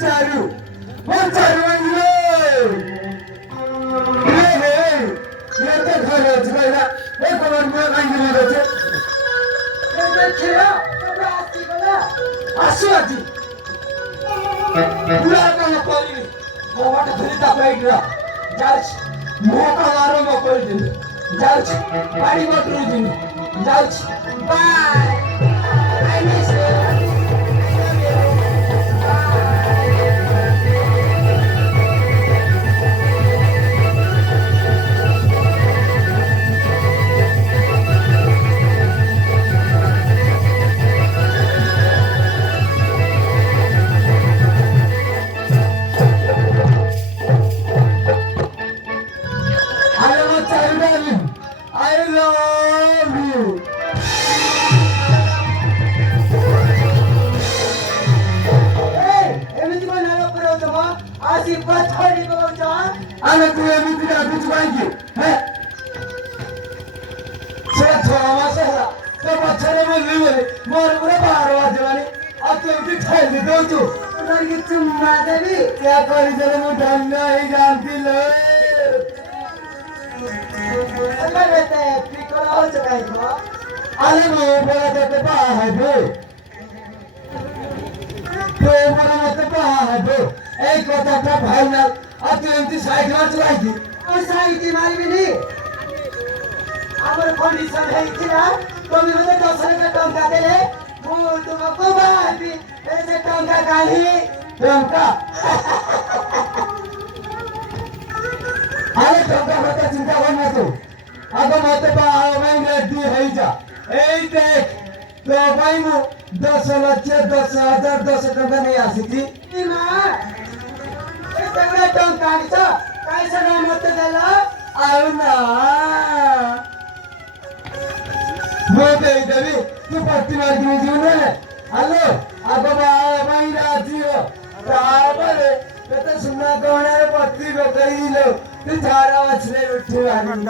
चारू मंजिलो ये तो घर है ना एक कमर में कहीं नहीं रहते ये देखिए तो आती बोला आशी पूरा का कोई मोहट धरिता बैठा जाच मोका मारो मो कोई दिन जाच पानी मोटर दिन जाच बाय आई मिस यू